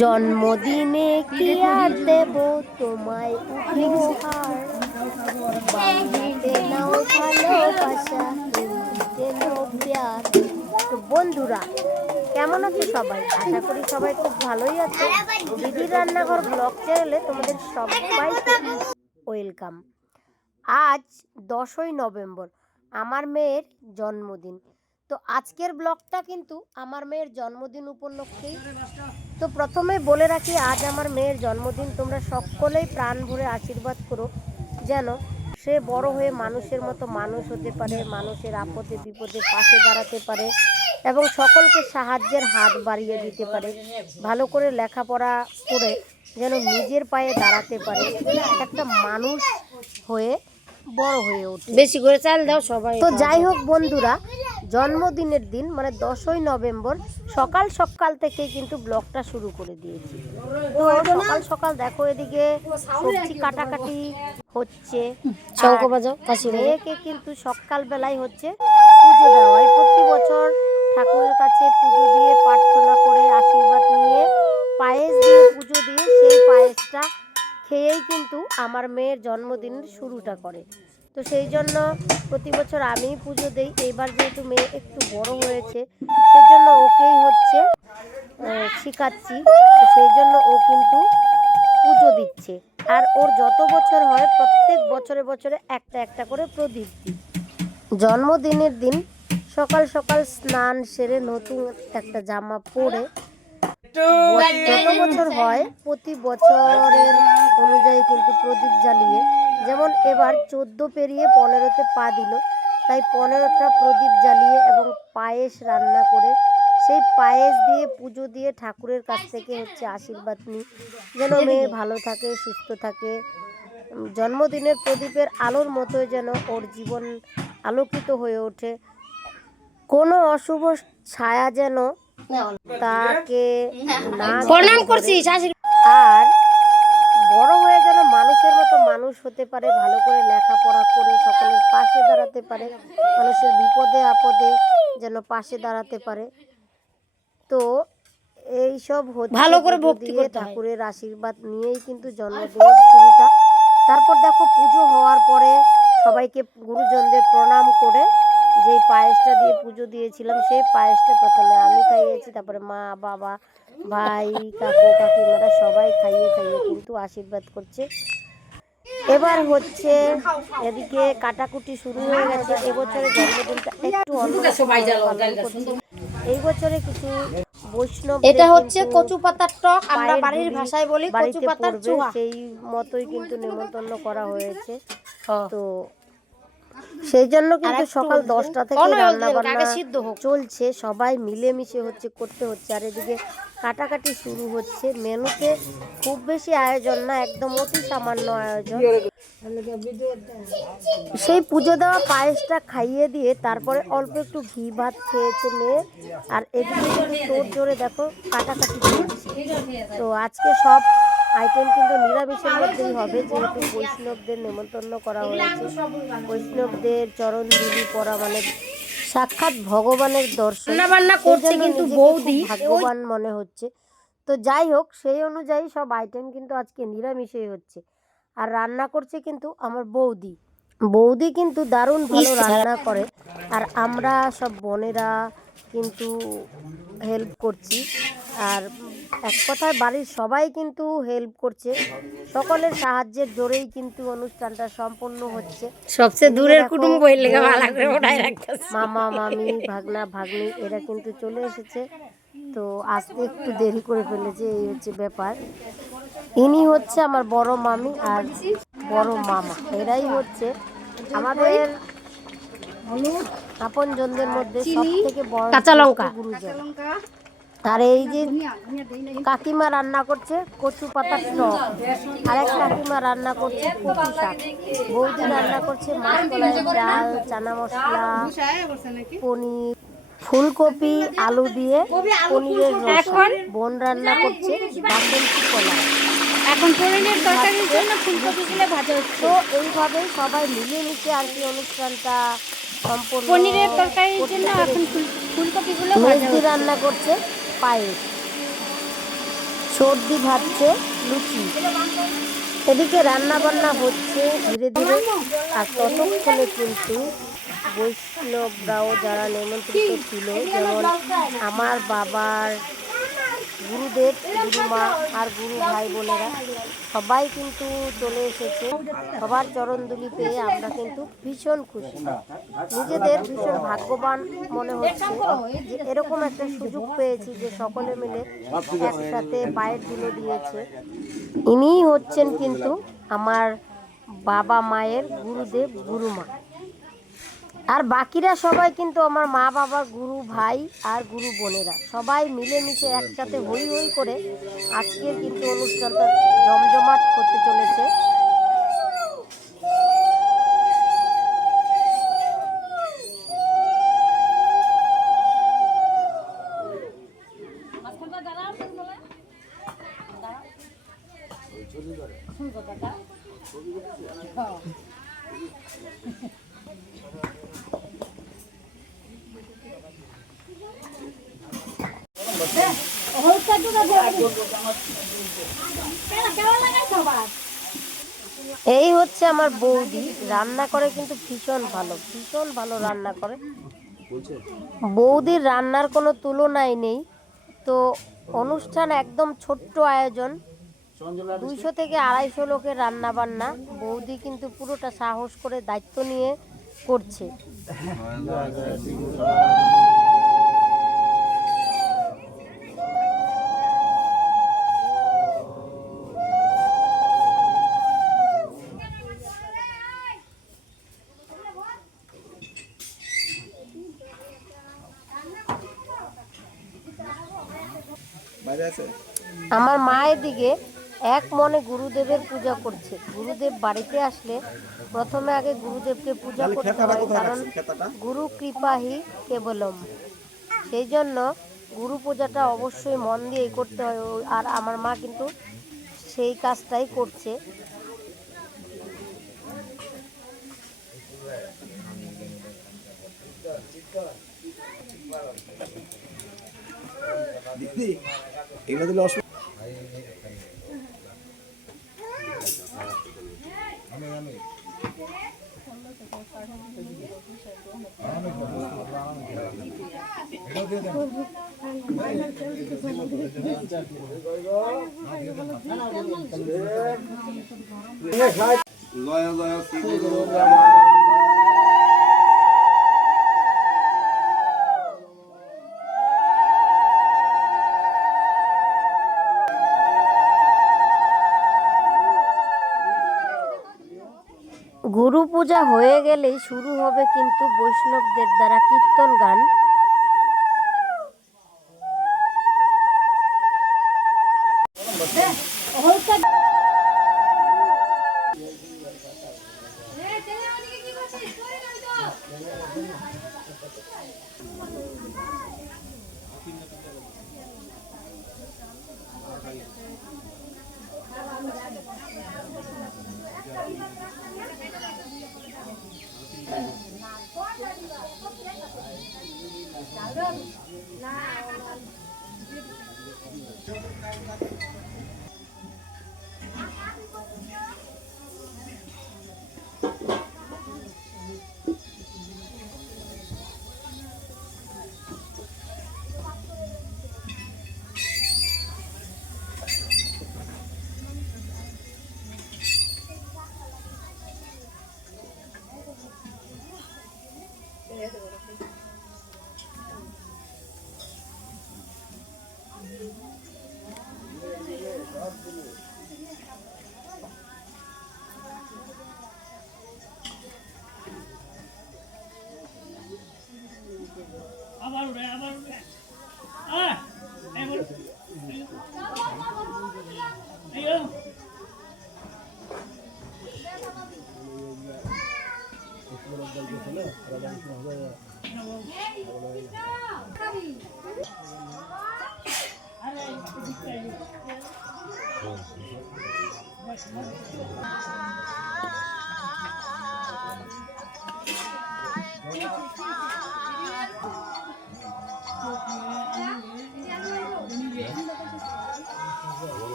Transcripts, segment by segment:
জন্মদিনে কি আর দেব তোমায় উপহার, বাংলাতে নাও ভালোবাসা, হিন্দিতে নাও প্যার। তো বন্ধুরা, কেমন আছো সবাই? আশা করি সবাই খুব ভালোই আছে। দিদির রান্নাঘর ব্লগ চ্যানেলে তোমাদের সবাইকে ওয়েলকাম। আজ 10ই নভেম্বর, আমার মেয়ের জন্মদিন। তো আজকের ব্লগটা কিন্তু আমার মেয়ের জন্মদিন উপলক্ষেই। তো প্রথমে বলে রাখি, আজ আমার মেয়ের জন্মদিন। তোমরা সকলেই প্রাণ ভরে আশীর্বাদ করো যেন সে বড় হয়ে মানুষের মতো মানুষ হতে পারে, মানুষের আপদে বিপদে পাশে দাঁড়াতে পারে এবং সকলকে সাহায্যের হাত বাড়িয়ে দিতে পারে। ভালো করে লেখাপড়া করে যেন নিজের পায়ে দাঁড়াতে পারে, একটা মানুষ হয়ে বড় হয়ে ওঠে। বেশি করে চাল দাও সবাই। তো যাই হোক বন্ধুরা, জন্মদিনের দিন মানে 10ই নভেম্বর সকাল সকাল থেকে কিন্তু ব্লগটা শুরু করে দিয়েছি। তো সকাল সকাল দেখো, এদিকে সবজি কাটাকাটি হচ্ছে। মেয়েকে কিন্তু সকালবেলায় হচ্ছে পুজো দেওয়া হয়। প্রতি বছর ঠাকুরের কাছে পুজো দিয়ে প্রার্থনা করে আশীর্বাদ নিয়ে পায়েস দিয়ে পুজো দিয়ে সেই পায়েসটা খেয়েই কিন্তু আমার মেয়ের জন্মদিনের শুরুটা করে। তো সেই জন্য প্রতি বছর আমিই পুজো দিই। এইবার যেহেতু মেয়ে একটু বড় হয়েছে সেজন্য ওকেই হচ্ছে শেখাচ্ছি। তো সেই জন্য ও কিন্তু পুজো দিচ্ছে। আর ওর যত বছর হয় প্রত্যেক বছরে বছরে একটা একটা করে প্রদীপ দিই। জন্মদিনের দিন সকাল সকাল স্নান সেরে নতুন একটা জামা পরে যত বছর হয় প্রতি বছরের অনুযায়ী কিন্তু প্রদীপ জ্বালিয়ে, যেমন এবার 14 পেরিয়ে 15তে পা দিল, তাই 15টা প্রদীপ জ্বালিয়ে এবং পায়েস রান্না করে সেই পায়েস দিয়ে পুজো দিয়ে ঠাকুরের কাছ থেকে হচ্ছে আশীর্বাদ নিই যেন মেয়ে ভালো থাকে, সুস্থ থাকে। জন্মদিনের প্রদীপের আলোর মতো যেন ওর জীবন আলোকিত হয়ে ওঠে, কোনো অশুভ ছায়া যেন তাকে না প্রণাম করছি। আর বড় হয়ে যেন মানুষের মতো মানুষ হতে পারে, ভালো করে লেখাপড়া করে সকলের পাশে দাঁড়াতে পারে, মানুষের বিপদে আপদে যেন পাশে দাঁড়াতে পারে। তো এইসব হচ্ছে ভালো করে ভক্তি দিয়ে ঠাকুরের আশীর্বাদ নিয়েই কিন্তু জন্মদিনের শুরুটা। তারপর দেখো পুজো হওয়ার পরে সবাইকে গুরুজনদের প্রণাম করে যেই পায়েসটা দিয়ে পুজো দিয়েছিলাম সেই পায়েসটা প্রথমে আমি খাইয়েছি, তারপরে মা বাবা ভাই কাকু কাকিমারা সবাই খাইয়ে খাইয়ে কিন্তু আশীর্বাদ করছে। এবার হচ্ছে এদিকে কাটাকুটি শুরু হয়ে গেছে। এবছরের জন্মদিনটা একটু অন্যরকম পালন করছি। এই বছরে কিছু বৈষ্ণব, এটা হচ্ছে কচু পাতার টক, আমরা বাড়ির ভাষায় বলি কচু পাতার চুয়া, সেই মতোই কিন্তু নিমন্ত্রণ করা হয়েছে। তো সেই জন্য কিন্তু সকাল 10টা থেকে রান্না বান্না চলছে, সবাই মিলেমিশে হচ্ছে করতে হচ্ছে। আর এদিকে কাটাকাটি শুরু হচ্ছে। মেনুতে খুব বেশি আয়োজন না, একদম অতি সামান্য আয়োজন। সেই পুজো দেওয়া পায়েসটা খাইয়ে দিয়ে তারপরে অল্প একটু ঘি ভাত খেয়েছে মেয়ে। আর এদিকে কিন্তু তোর জোরে দেখো কাটাকাটি চলছে। তো আজকে সব আইটেম কিন্তু নিরামিষের মধ্যেই হবে, যেহেতু বৈষ্ণবদের নেমন্তন্ন করা হয়েছে। বৈষ্ণবদের চরণ ধুলি পরা মানে সাক্ষাৎ ভগবানের দর্শন। রান্না করছে কিন্তু বৌদি ভাগ্যবান মনে হচ্ছে। তো যাই হোক, সেই অনুযায়ী সব আইটেম কিন্তু আজকে নিরামিষেই হচ্ছে। আর রান্না করছে কিন্তু আমার বৌদি। বৌদি কিন্তু দারুণ ভালো রান্না করে। আর আমরা সব বোনেরা কিন্তু হেল্প করছি। আর এক কথায় বাড়ির সবাই কিন্তু হেল্প করছে। সকলের সাহায্যের জোরেই কিন্তু অনুষ্ঠানটা সম্পন্ন হচ্ছে। সবচেয়ে দূরের কুটুম্ব হইলে ভালো করে ওঠাই রাখতেছে। মামা মামি ভাগনা ভাগ্নি এরা কিন্তু চলে এসেছে। তো আসতে একটু দেরি করে ফেলেছে, এই হচ্ছে ব্যাপার। ইনি হচ্ছে আমার বড় মামি আর বড় মামা, এরাই হচ্ছে আমাদের আপনজনদের মধ্যে সব থেকে বড় কাঁচা লঙ্কা গুরুজন। আর এই যে কাকিমা রান্না করছে কচু পাতার টক, আর এক কাকিমা রান্না করছে কচু শাক, বৌদি রান্না করছে মাছ কলাইয়ের ডাল, চানা মশলা, পনির, ফুলকপি আলু দিয়ে পনিরের রসা, বোন রান্না করছে বাসন্তী কলা। এখন পনিরের তরকারির জন্য ফুলকপিগুলো ভাজা হচ্ছে। তো এইভাবেই সবাই মিলেমিশে আর কি অনুষ্ঠানটা সম্পূর্ণ। পনিরের তরকারির জন্য এখন ফুলকপিগুলো ভাজা হচ্ছে। রান্না করছে পায়েস। সর্দি ভাজছে লুচি। এদিকে রান্না বান্না হচ্ছে ধীরে ধীরে। আর ততক্ষণে কিন্তু বৈষ্ণবরাও যারা নিমন্ত্রিত ছিল, যেমন আমার বাবার গুরুদেব, গুরুমা আর গুরু ভাই বোনেরা সবাই কিন্তু চলে এসেছে। সবার চরণধুলি পেয়ে আমরা কিন্তু ভীষণ খুশি, নিজেদের ভীষণ ভাগ্যবান মনে হচ্ছে যে এরকম একটা সুযোগ পেয়েছি যে সকলে মিলে একসাথে পায়ের ধুলো দিয়েছে। ইনিই হচ্ছেন কিন্তু আমার বাবা মায়ের গুরুদেব, গুরুমা। আর বাকিরা সবাই কিন্তু আমার মা বাবার গুরু ভাই আর গুরু বোনেরা সবাই মিলেমিশে একসাথে হই হই করে আজকের কিন্তু অনুষ্ঠানটা জমজমাট হতে চলেছে। এই হচ্ছে আমার বৌদি, রান্না করে কিন্তু ভীষণ ভালো, ভীষণ ভালো রান্না করে। বৌদির রান্নার কোনো তুলনাই নেই। তো অনুষ্ঠান একদম ছোট্ট আয়োজন, 200 থেকে 250 লোকের রান্না বান্না। বৌদি কিন্তু পুরোটা সাহস করে দায়িত্ব নিয়ে করছে। আমার মা এদিকে এক মনে গুরুদেবের পূজা করছে। গুরুদেব বাড়িতে আসলে প্রথমে আগে গুরুদেবকে পূজা করতে হয়, কারণ গুরু কৃপাহি কেবলম। সেই জন্য গুরু পূজাটা অবশ্যই মন দিয়েই করতে হয়। আর আমার মা কিন্তু সেই কাজটাই করছে। গুরু পূজা হয়ে গেলেই শুরু হবে কিন্তু বৈষ্ণবদের দ্বারা কীর্তন গান।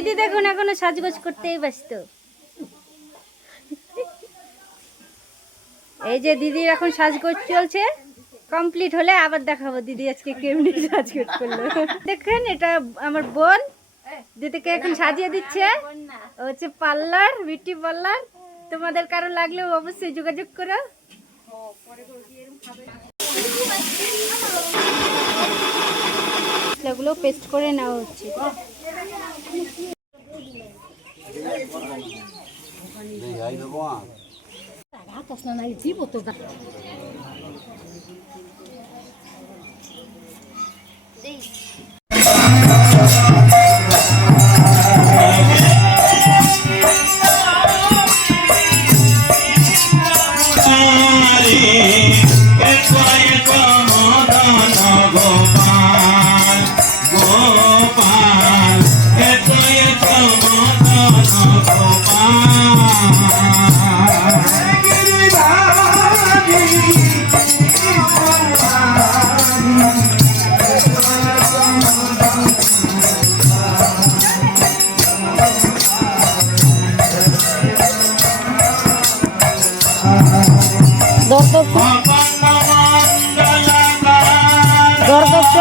দিদি দেখুন এখনো সাজগোজ করতেই ব্যস্ত। এই যে দিদির এখন সাজগোজ চলছে, কমপ্লিট হলে আবার দেখাবো দিদি আজকে কেমনি সাজগোজ করলো। দেখেন এটা আমার বোন দিদিকে এখন সাজিয়ে দিচ্ছে। ও হচ্ছে পার্লার, বিউটি পার্লার। তোমাদের কারো লাগলেও অবশ্যই যোগাযোগ করো। এগুলো পেস্ট করে নেওয়া হচ্ছে।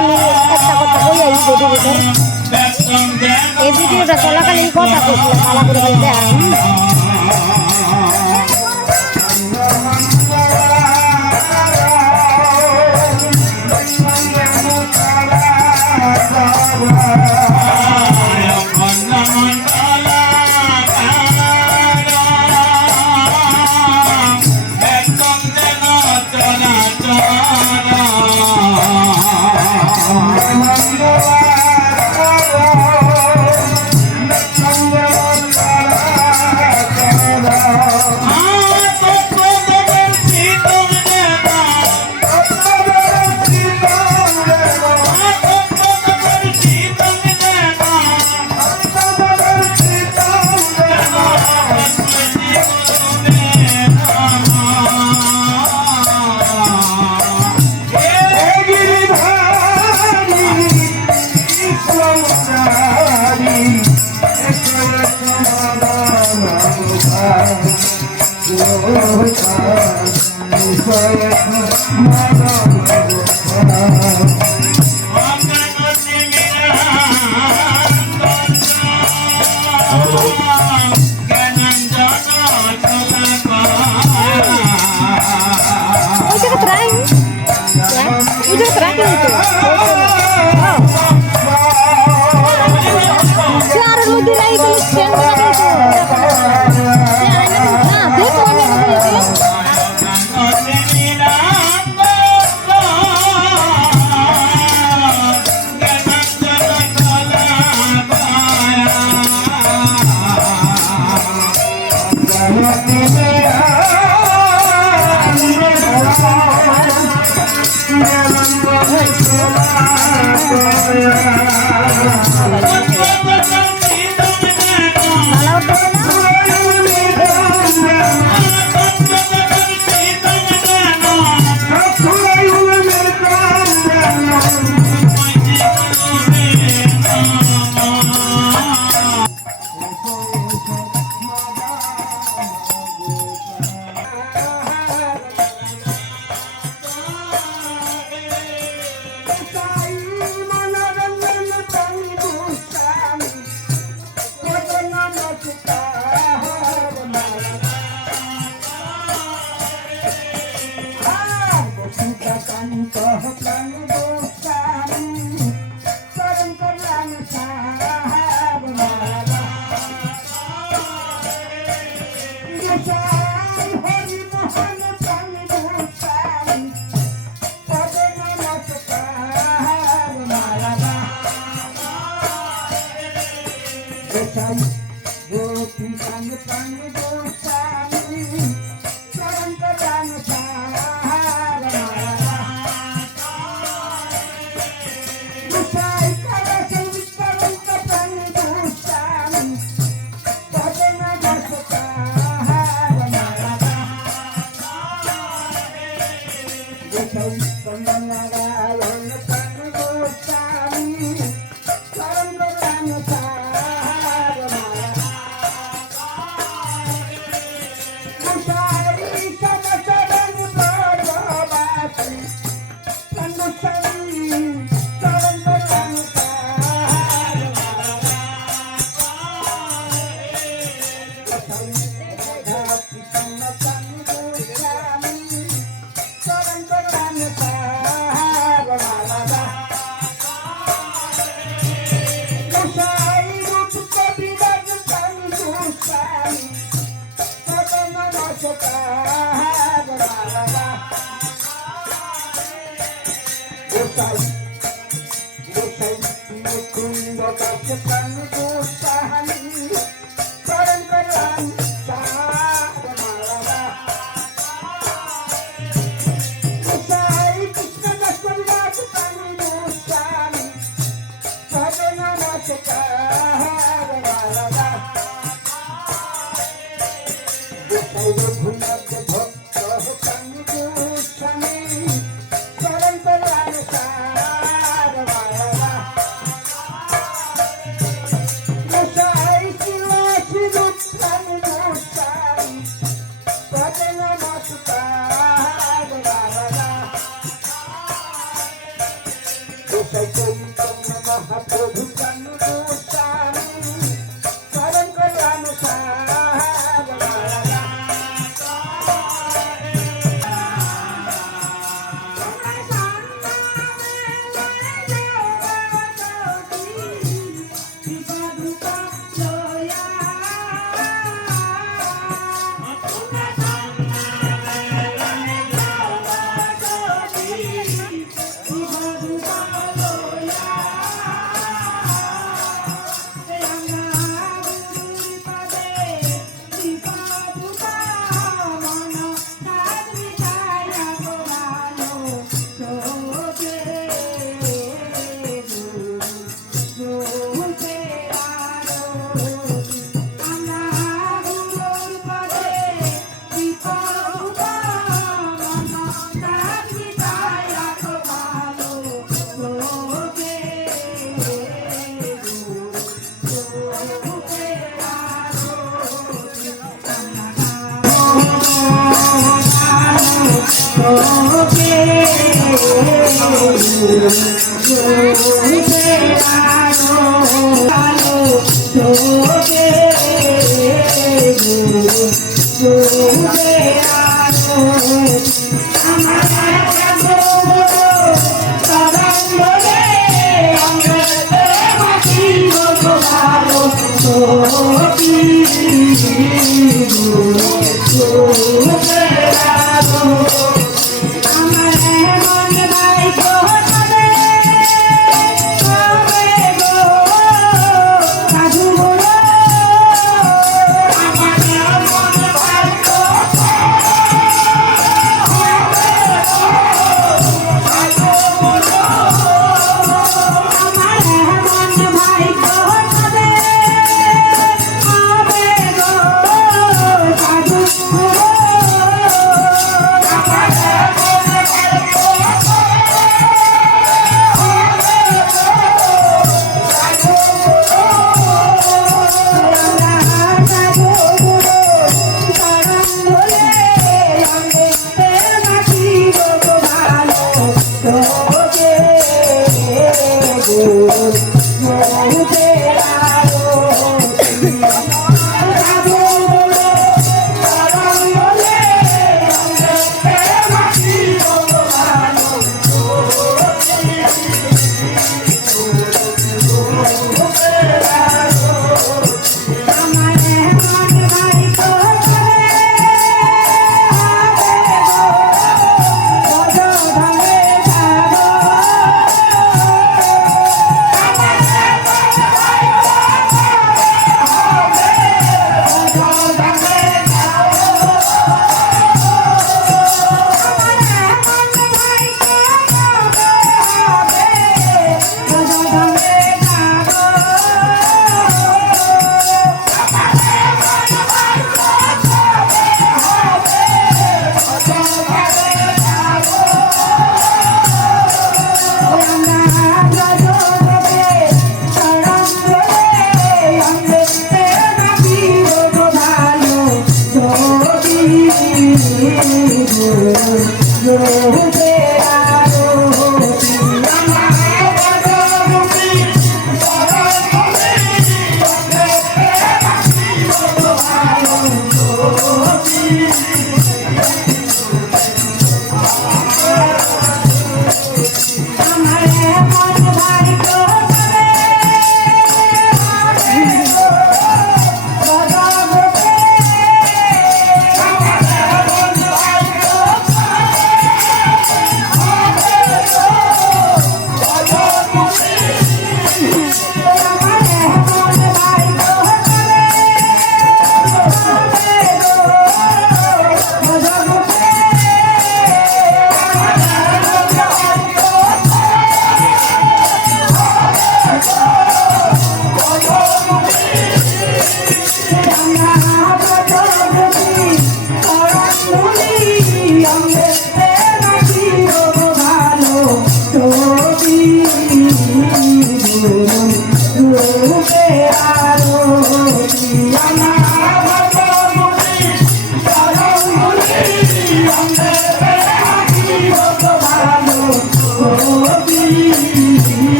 আমি একটা কথা বলি এই ভিডিওটা চলাকালীন কথা বলছিলাম ভালো করে দেখ।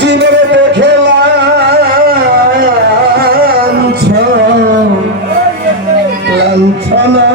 জীবনে দেখলাম লাঞ্ছনা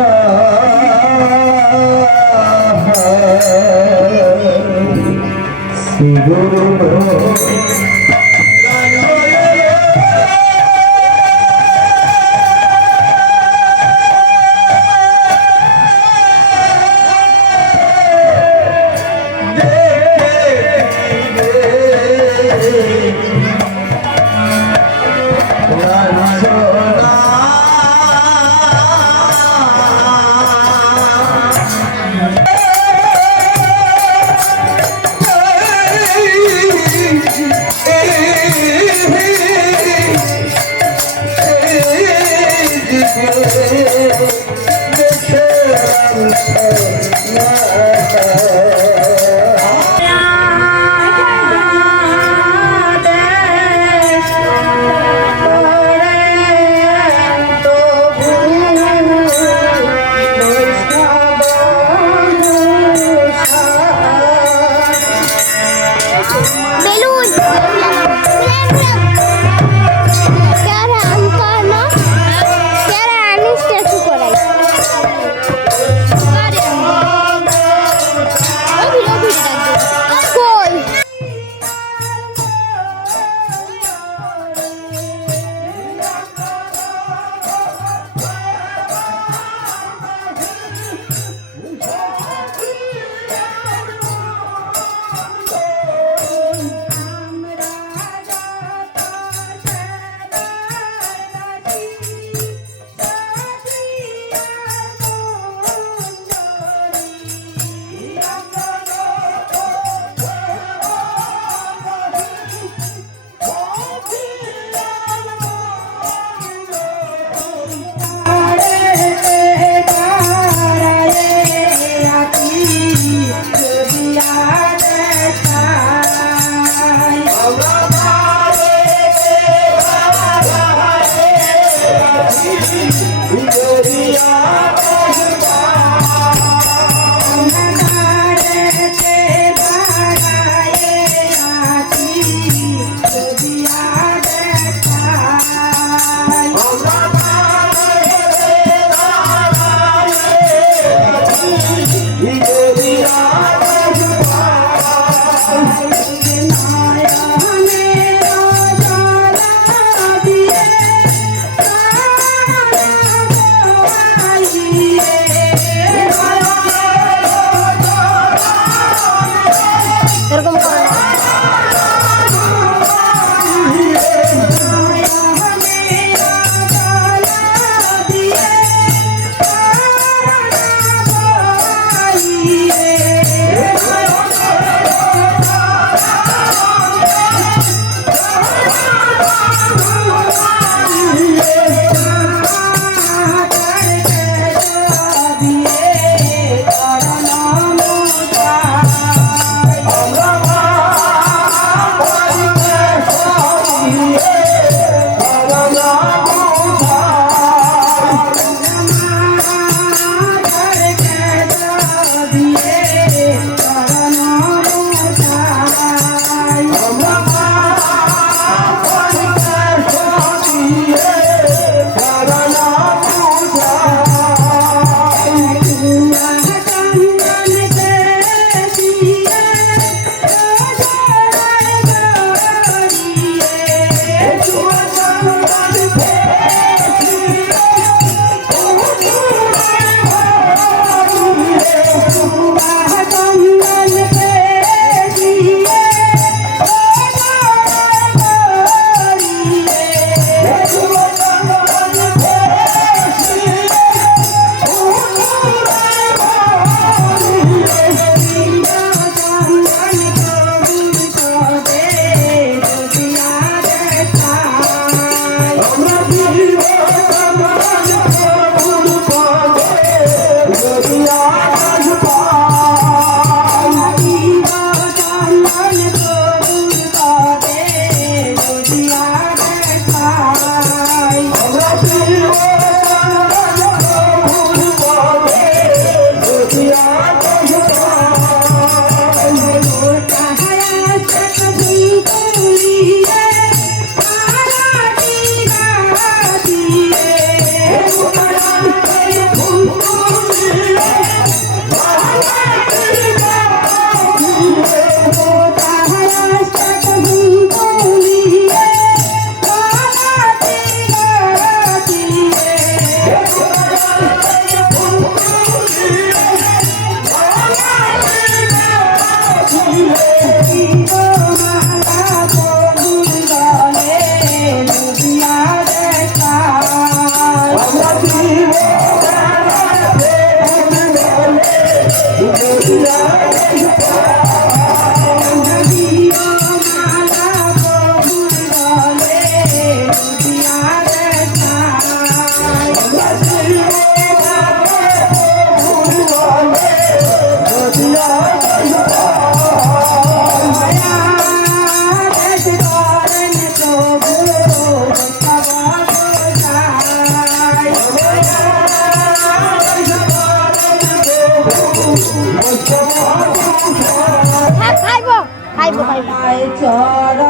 খাইবো খাইবো।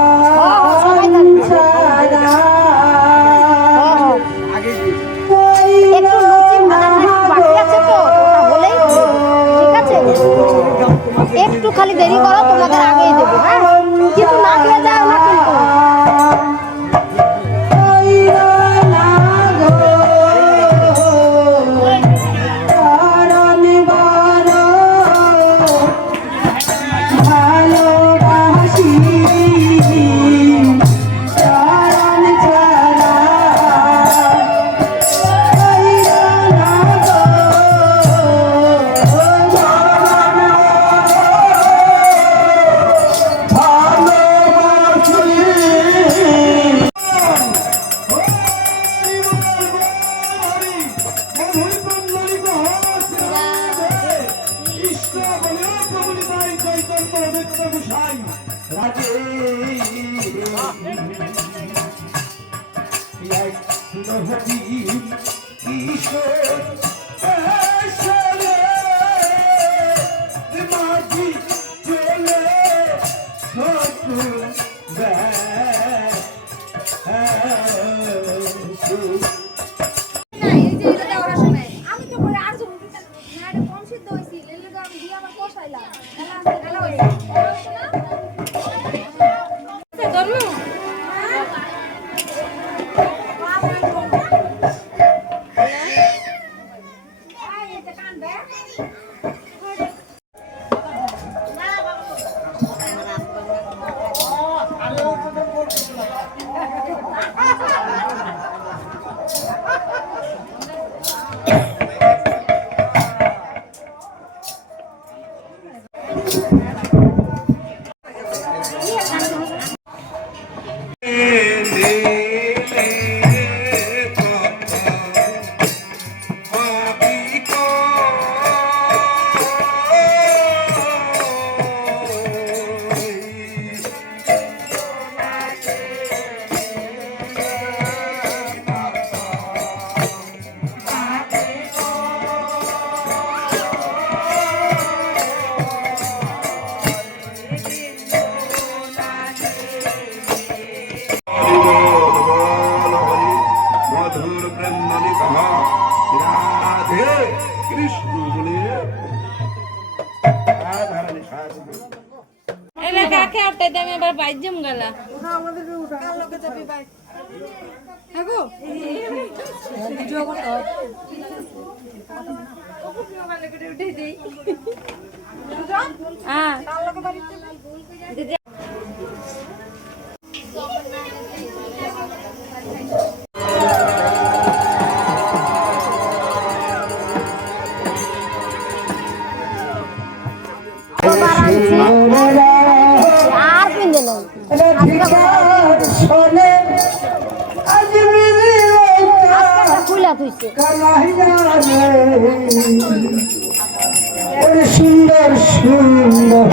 সবাই একটু লুচি ভাজাটা একটু বাকি আছে তো, ওটা হলেই দেবো, ঠিক আছে? একটু খালি দেরি করো, তোমাদের আগেই দেবো, হ্যাঁ? কিন্তু না খেয়ে যাও না কিন্তু। কাকে আটটাই আমি এবার বাইর জম গেলা হ্যাঁ আর পিন্দে নাই খুলা তুইছে সুন্দর সুন্দর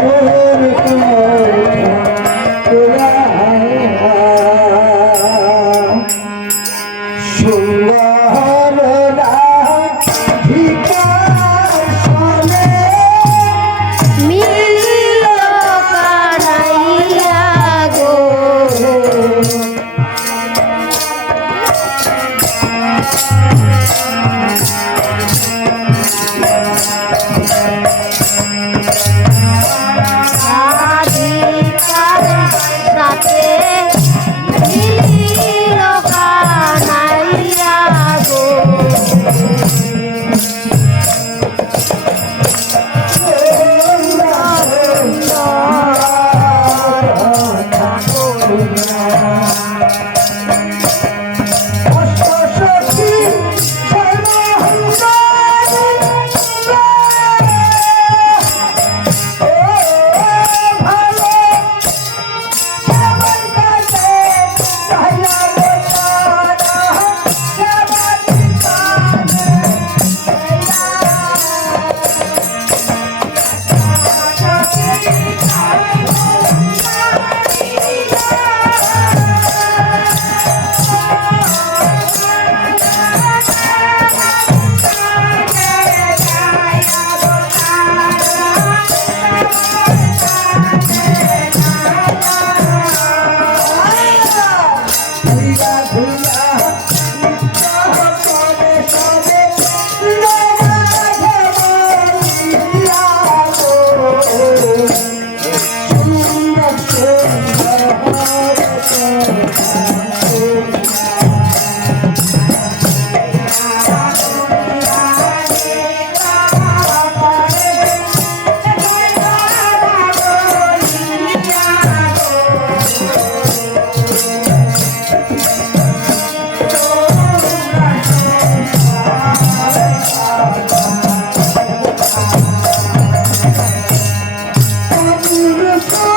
Oh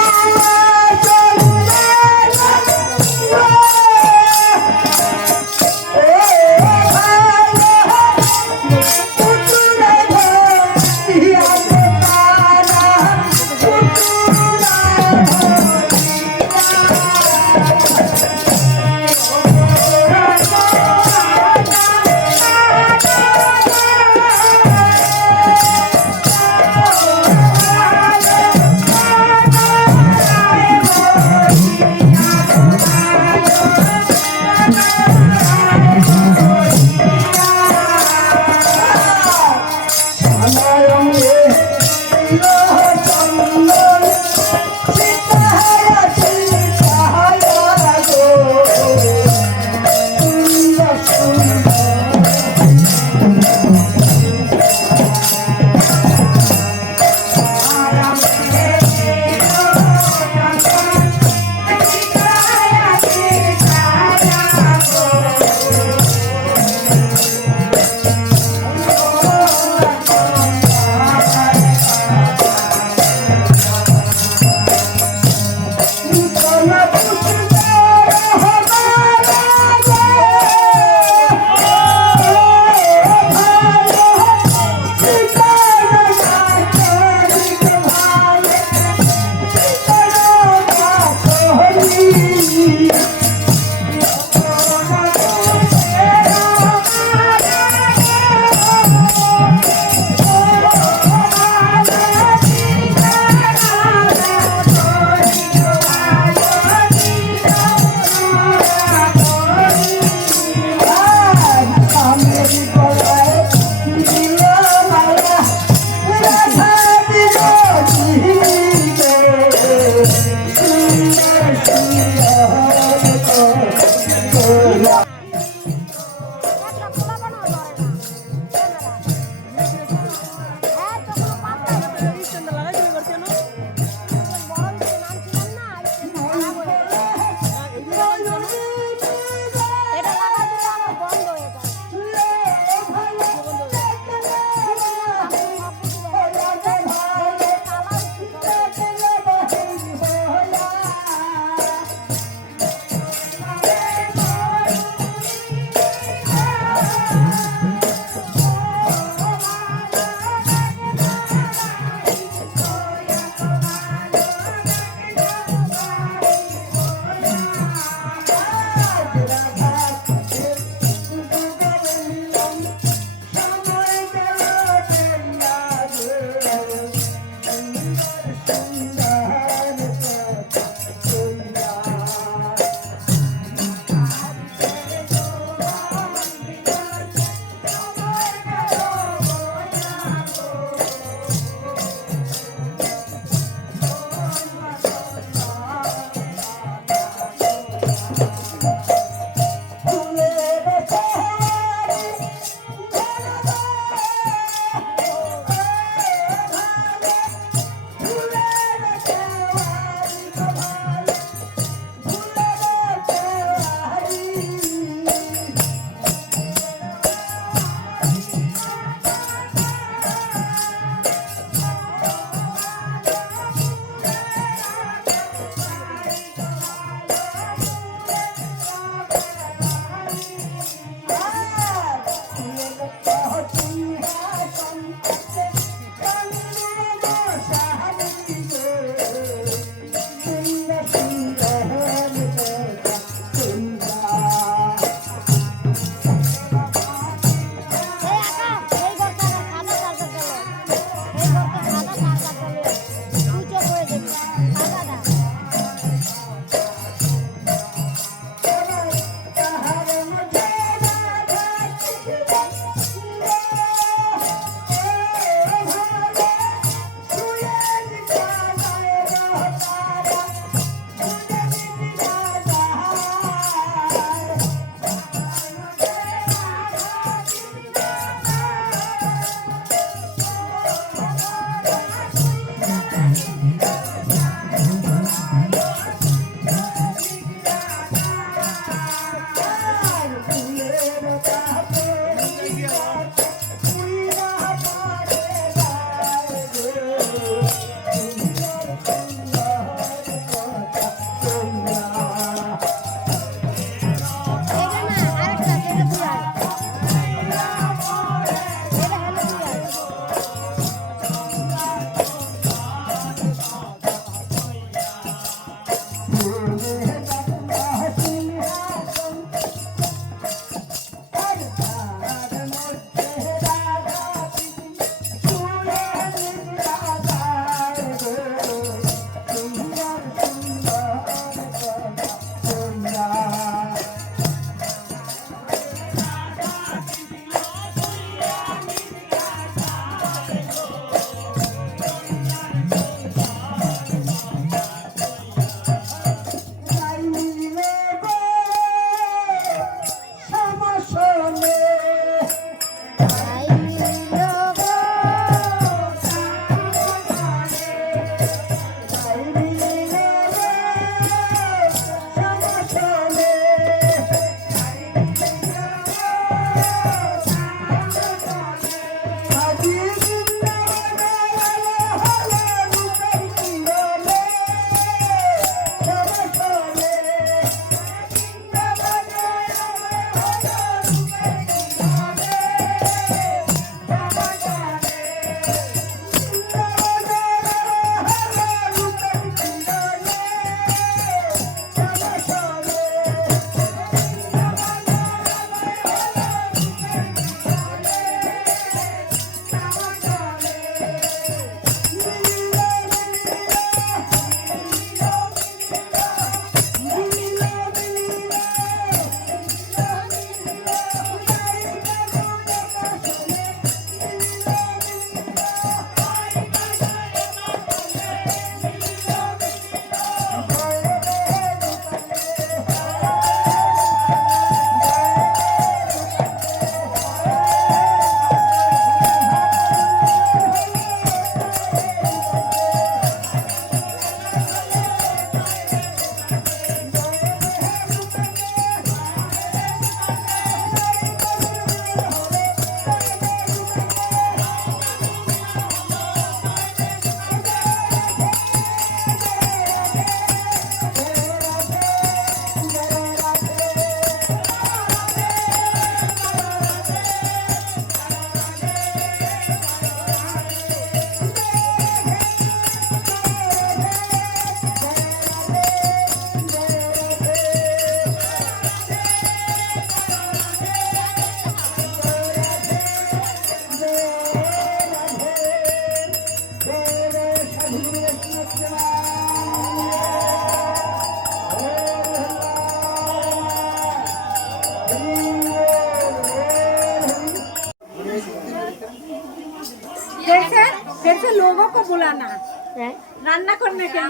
फिर से लोगों को बुलाना হ্যাঁ रान्ना करने के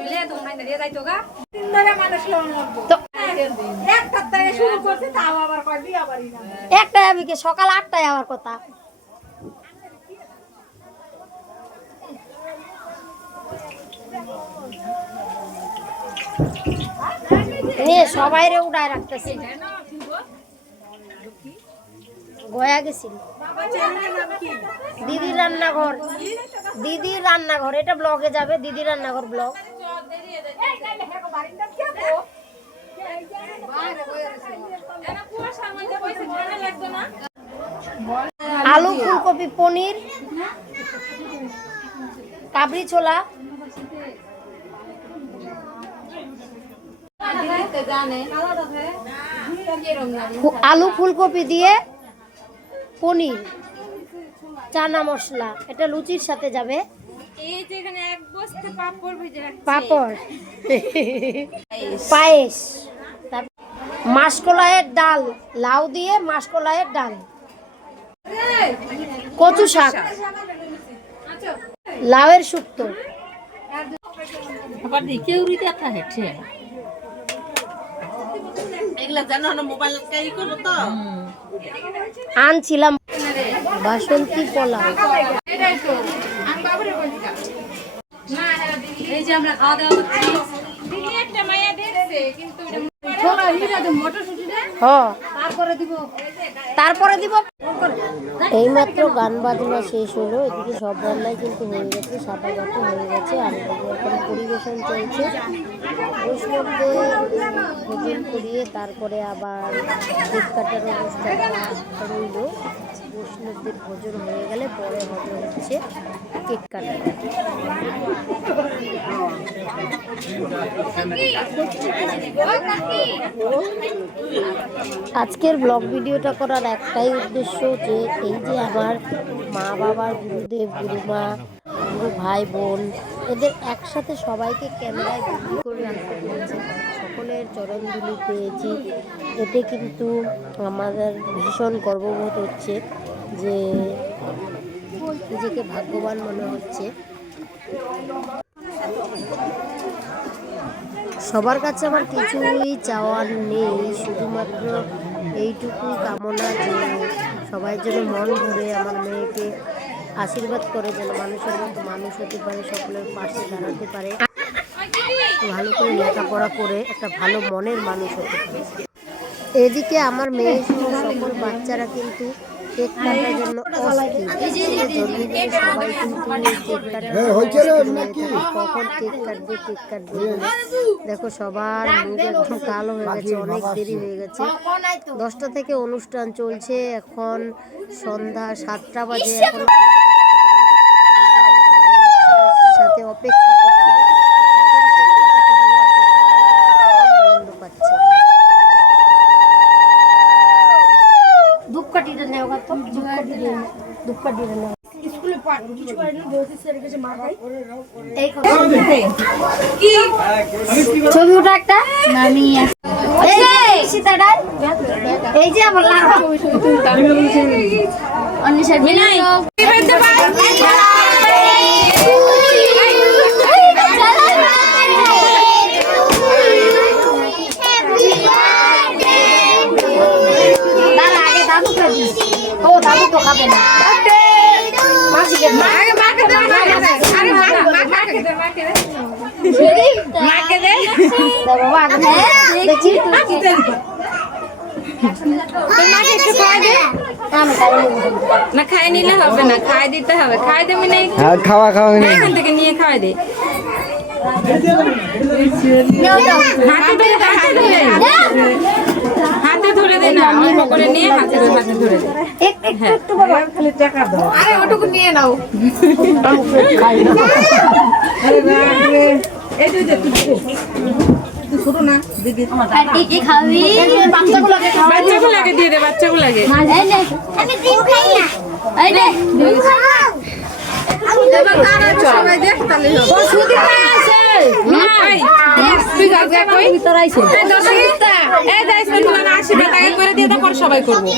लिए তো एक सप्ताहे शुरू করতে তাও আবার কয়দিন আবারই না একটা যাবি কি সকাল 8টায় আমার কথা সবাই রে উড়ায় রাখতেছি গয়া গেছিল দিদির রান্নাঘর এটা ব্লগে যাবে দিদির রান্নাঘর ব্লগ আলু ফুলকপি পনির কাবলি ছোলা আলু ফুলকপি দিয়ে পনির চানা মশলা এটা লুচির সাথে যাবে পাপড় পায়েস মাসকলাইয়ের ডাল লাউ দিয়ে মাসকলাইয়ের ডাল কচু শাক লাউয়ের শুক্তো আনছিলাম বাসন্তী পোলাও তারপরে দিব এইমাত্র গান বাজনা শেষ হলো এদিকে সব রান্নাই কিন্তু হয়ে গেছে সাদা বাটি হয়ে গেছে আর এখন পরিবেশন চলছে বৈষ্ণবদের ভোজন করিয়ে তারপরে আবার কেক কাটার অনুষ্ঠান রইল বৈষ্ণবদের ভোজন হয়ে গেলে পরে হবে হচ্ছে কেক কাটা। আজকের ব্লগ ভিডিওটা করার একটাই উদ্দেশ্য যে এই যে আমার মা বাবার গুরুদেব গুরুমা গুরু ভাই বোন এদের একসাথে সবাইকে ক্যামেরায় বন্দি করে রাখতে পেরেছি, সকলের চরণধুলি পেয়েছি। এতে কিন্তু আমাদের ভীষণ গর্ববোধ হচ্ছে, যে নিজেকে ভাগ্যবান মনে হচ্ছে। সবার কাছে আমার কিছুই চাওয়ার নেই, শুধুমাত্র এইটুকু কামনা যে সবাই যেন মন ভরে আমার মেয়েকে আশীর্বাদ করে, যেন মানুষের মতো মানুষ হতে পারে, সকলের পাশে দাঁড়াতে পারে, ভালো করে লেখাপড়া করে একটা ভালো মনের মানুষ হতে পারে। এদিকে আমার মেয়ে সহ সকল বাচ্চারা কিন্তু কেক কাটার জন্য জন্মদিনে সবাই কিন্তু কেক কাটবে, কখন কেক কাটবে কেক কাটবে। দেখো সবার মুখ একদম কালো হয়ে গেছে, অনেক দেরি হয়ে গেছে। 10টা থেকে অনুষ্ঠান চলছে, এখন সন্ধ্যা 7টা বাজে, এখন সাথে অপেক্ষা করছিল। এখন কেক কাটা শুরু হচ্ছে, সবাই কিন্তু দারুণ আনন্দ পাচ্ছে। ধূপকাঠিটা নেও, ধূপকাঠিটা নেও। ছবি ওটা একটা এই যে আমার ও দাদু তো খাবে না, না খাই নিলে হবে না, খাই দিতে হবে, খাই দেবে না খাওয়া খাওয়া এখান থেকে নিয়ে খাওয়াই দে। হাতে ধরে দে না, অল্প করে নিয়ে হাতে ধরে দে। আরে ওটুকু নিয়ে নাও। বাচ্চাগুলোকে দিয়ে দে, বাচ্চাগুলোকে। সবাই করবো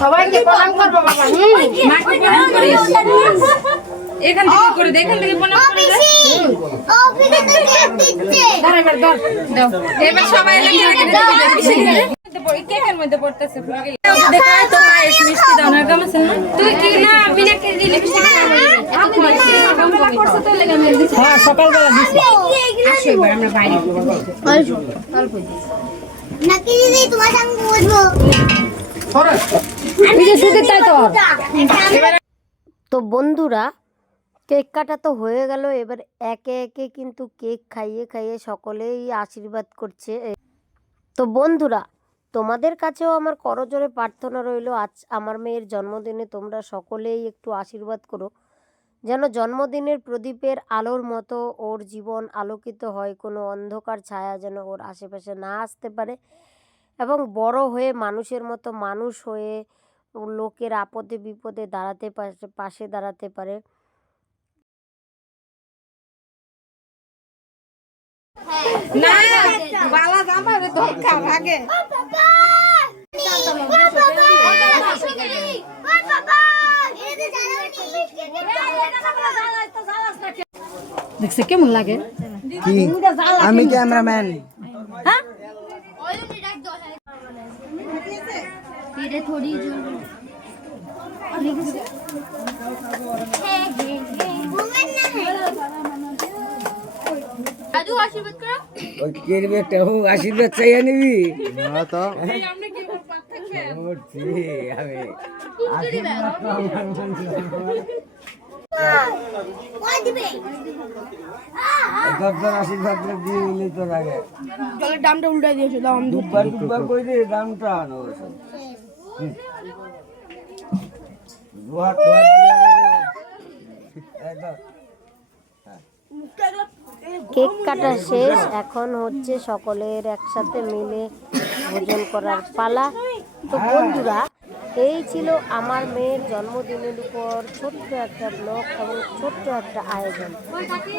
সবাইকে প্রণাম করবো বাবা। মাকে প্রণাম করিস, এখান থেকে করে দে, এখান থেকে প্রণাম করে দে। এবার সবাই কেকের মধ্যে পড়তেছে। দেখায় তো পায়েস মিষ্টি দাও না, গামাছেন না তুই কি না বিনা কে দিলে হ্যাঁ সকালবেলা দিছি। আসো এবার আমরা বাইরে নাকি দিদি তোমার সঙ্গে বসবো। তো বন্ধুরা কেক কাটা তো হয়ে গেল, এবার একে একে কিন্তু কেক খাইয়ে খাইয়ে সকলেই আশীর্বাদ করছে। তো বন্ধুরা তোমাদের কাছেও আমার করজোরে প্রার্থনা রইল, আজ আমার মেয়ের জন্মদিনে তোমরা সকলেই একটু আশীর্বাদ করো, যেন জন্মদিনের প্রদীপের আলোর মতো ওর জীবন আলোকিত হয়, কোনো অন্ধকার ছায়া যেন ওর আশেপাশে না আসতে পারে, এবং বড় হয়ে মানুষের মতো মানুষ হয়ে লোকের আপদে বিপদে দাঁড়াতে পাশে দাঁড়াতে পারে। না বালা জামারে ধোকা লাগে। দেখছে কেমন লাগে? কি আমি ক্যামেরাম্যান ওই কেরবে একটা হোক আশীর্বাদ চাইয়া নিবি না তো আমি আশীর্বাদ দিয়ে নিলি তো লাগে দামটা উল্টাই দিয়েছে দাম দুবার দুবার কই দে দামটা আনো কেক কাটা শেষ, এখন হচ্ছে সকলের একসাথে মিলে ভোজন করার পালা। তো বন্ধুরা, এই ছিল আমার মেয়ের জন্মদিনের উপর ছোট্ট একটা ব্লগ এবং ছোট্ট একটা আয়োজন।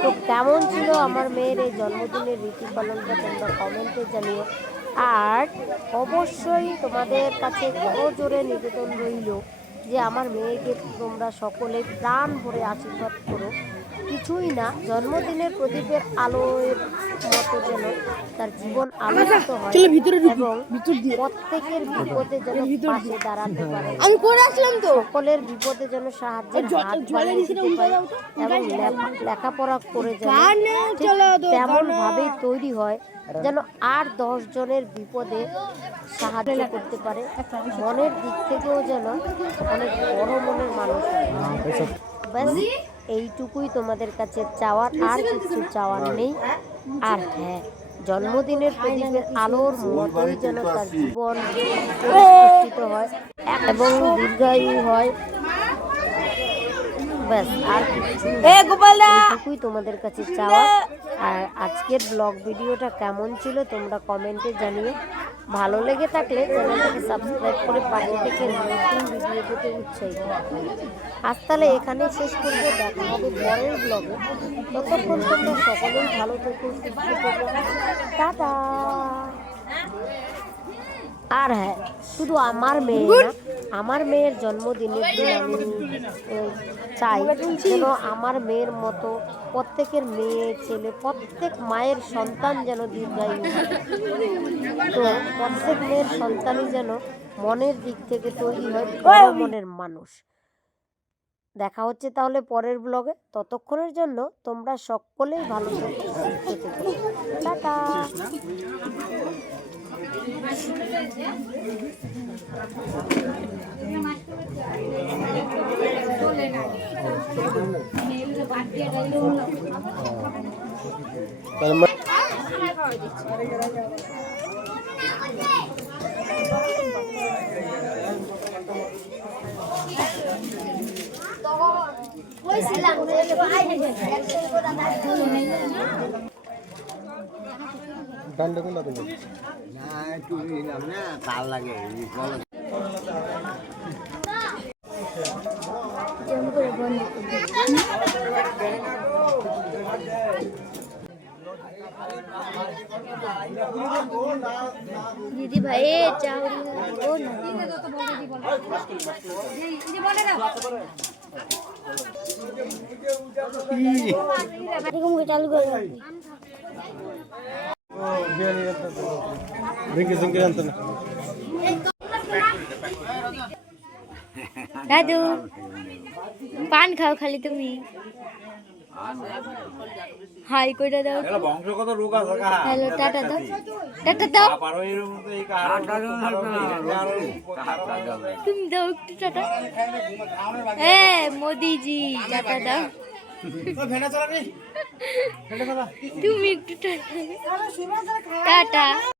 তো কেমন ছিল আমার মেয়ের এই জন্মদিনের রীতি পালনটা তোমরা কমেন্টে জানিও। আর অবশ্যই তোমাদের কাছে জোরে নিবেদন রইল যে আমার মেয়েকে তোমরা সকলে প্রাণ ভরে আশীর্বাদ করো। কিছুই না, জন্মদিনের প্রদীপের আলোর মতো যেন তার জীবন আলোকিত হয় এবং প্রত্যেকের বিপদে যেন পাশে দাঁড়াতে পারে, সকলের বিপদে যেন সাহায্যের হাত বাড়িয়ে দিতে পারে এবং লেখাপড়া করে যেন তেমন ভাবেই তৈরি হয় যেন আর 10 জনের বিপদে সাহায্য করতে পারে। মনের দিক থেকেও যেন অনেক বড় মনের মানুষ হয়। ব্যাস এইটুকুই তোমাদের কাছে চাওয়ার, আর কিছু চাওয়ার নেই। আর হ্যাঁ, জন্মদিনের প্রদীপের আলোর মতোই যেন তার জীবন প্রতিষ্ঠিত হয় এবং দীর্ঘায়ু হয়। ব্যাস আর কিছু এইটুকুই তোমাদের কাছে চাওয়া। আর আজকের ব্লগ ভিডিওটা কেমন ছিল তোমরা কমেন্টে জানিও। ভালো লেগে থাকলে চ্যানেলটাকে সাবস্ক্রাইব করে পাশে থেকে নতুন ভিডিও পেতে উৎসাহিত। আজ তাহলে এখানেই শেষ করবো, দেখা হবে পরের ব্লগে। ততক্ষণ তোমরা সকলেই ভালো থেকো, সুস্থ থেকো, টাটা। আর হ্যাঁ, শুধু আমার মেয়ে না, আমার মেয়ের জন্মদিনের দিন আমি চাই যেন আমার মেয়ের মতো প্রত্যেকের মেয়ে ছেলে, প্রত্যেক মায়ের সন্তান যেন দীর্ঘায়ু। তো প্রত্যেক মেয়ের সন্তানই যেন মনের দিক থেকে তৈরি হয় বড় মনের মানুষ। দেখা হচ্ছে তাহলে পরের ব্লগে। ততক্ষণের জন্য তোমরা সকলেই ভালো থেকো, সুস্থ থেকো, টাটা। दीदी भाई चावल चालू कर दादू पान खाओ खाली तुम्ही हाय কইরা দাও এলা বংশগত রোগ আছে কা হ্যালো টাটা দাও টাটা দাও পারো এর মতো এই তুমি দাও একটু টাটা এ মোদি জি টাটা দাও ভেড়া চলা রে তুমি একটু টাটা টাটা